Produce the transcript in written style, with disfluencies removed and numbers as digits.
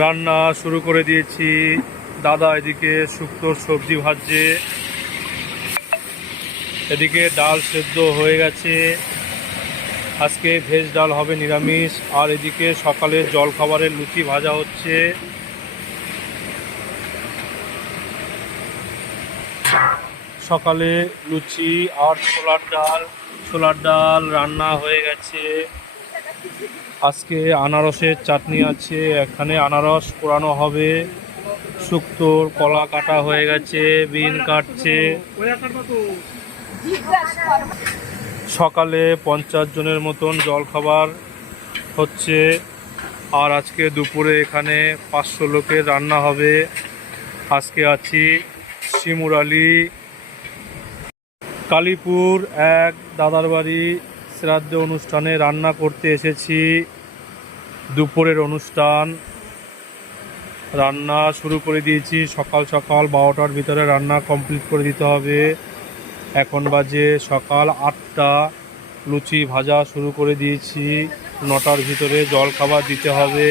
রান্না শুরু করে দিয়েছি। দাদা এদিকে শুক্তোর সবজি ভাজছে, এদিকে ডাল সেদ্ধ হয়ে গেছে। আজকে ভেজ ডাল হবে, নিরামিষ। আর এদিকে সকালের জলখাবারের লুচি ভাজা হচ্ছে। সকালে লুচি আর ছোলার ডাল রান্না হয়ে গেছে। আজকে আনারসের চাটনি আছে, এখানে আনারস পোড়ানো হবে। শুক্তোর কলা কাটা হয়ে গেছে, বিন কাটছে। সকালে 50 জনের মতন জলখাবার হচ্ছে। আর আজকে দুপুরে এখানে 500 লোকের রান্না হবে। আজকে আছি শিমুরালি কালীপুর এক দাদার বাড়ি শ্রাদ্ধ অনুষ্ঠানে রান্না করতে এসেছি। দুপুরের অনুষ্ঠান রান্না শুরু করে দিয়েছি। সকাল 12টার ভিতরে রান্না কমপ্লিট করে দিতে হবে। এখন বাজে সকাল 8টা। লুচি ভাজা শুরু করে দিয়েছি, 9টার ভিতরে জল খাবার দিতে হবে।